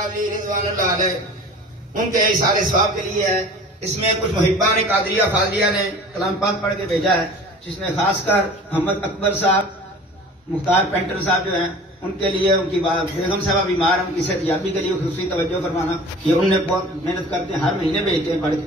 قادری رضوان اللہ علیہ ان کے اشارے ثواب کے لیے ہے۔ اس میں کچھ محبان قادریہ فاضلیہ نے کلام پاک پڑھ کے بھیجا ہے، جس میں خاص کر محمد اکبر صاحب، مختار پینٹر صاحب جو ہیں ان کے لیے، ان کی بیگم صاحبہ بیمار ہیں، ان کی صحت یابی کے لیے خصوصی توجہ فرمانا، یہ انہوں نے بہت محنت کرتے ہیں، ہر مہینے بھیجتے ہیں پڑھ کے۔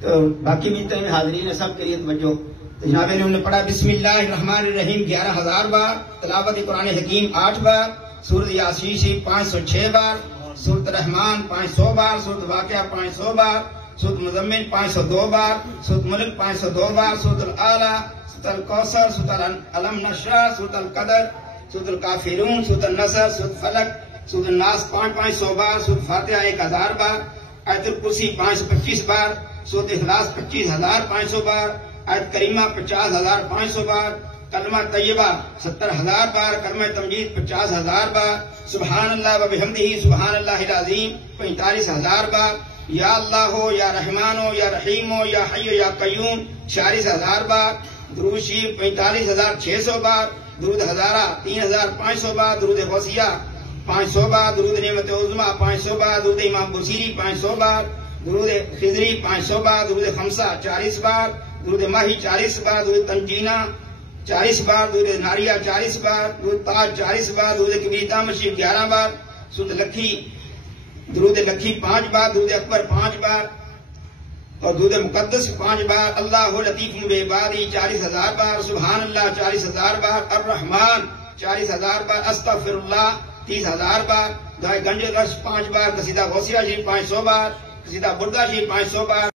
تو باقی بھی تین حاضرین سب کے لیے توجہ۔ تو جناب انہوں نے پڑھا بسم اللہ الرحمن الرحیم 11,000 بار، تلاوت قرآن حکیم 8 بار، سورۃ یاسین 506 بار، سورۃ الرحمن 500 بار، سورۃ واقعہ 500 بار، سورۃ مزمل 502 بار، سورۃ ملک 502 بار، سورۃ الاعلی، سورۃ الکوثر، سورۃ الم نشرح، سورۃ القدر، سورۃ الکافرون، سورۃ النصر، سورۃ فلق، سورۃ الناس 500 بار، سورۃ فاتحہ 1000 بار، آیت الکرسی 525 بار، سورۃ اخلاص 25,500 بار، آیت کریمہ 50,500 بار، کلمہ طیبہ 70,000 بار، کلمہ تمجید 50,000 بار، سبحان اللہ و بحمدہ سبحان اللہ العظیم 45,000 بار، یا اللہ ہو یا رحمان ہو یا رحیم ہو یا حی یا قیوم 46,000 بار، درود شریف 45,600 بار، درود ہزارہ 3,500 بار، درود غوثیہ 500 بار، درود نعمت عظمیٰ 500 بار، درود امام بصیری 500 بار، درود خضری 500 بار، درود خمسہ 40 بار، درود ماہی 40 بار، درود تنجینہ 40 بار، درود ناریہ 40 بار، درود تاج 40 بار، درود کبیر دامن شریف 11 بار، درود لکھی 5 بار، درود اکبر 5 بار اور درود مقدس 5 بار، اللہ لطیف بعبادہ 40,000 بار، سبحان اللہ 40,000 بار، الرحمن 40,000 بار، استغفر اللہ 30,000 بار، دعائے گنج رش 5 بار، قصیدہ غوثیہ شریف 500 بار، قصیدہ بردہ شریف 500 بار۔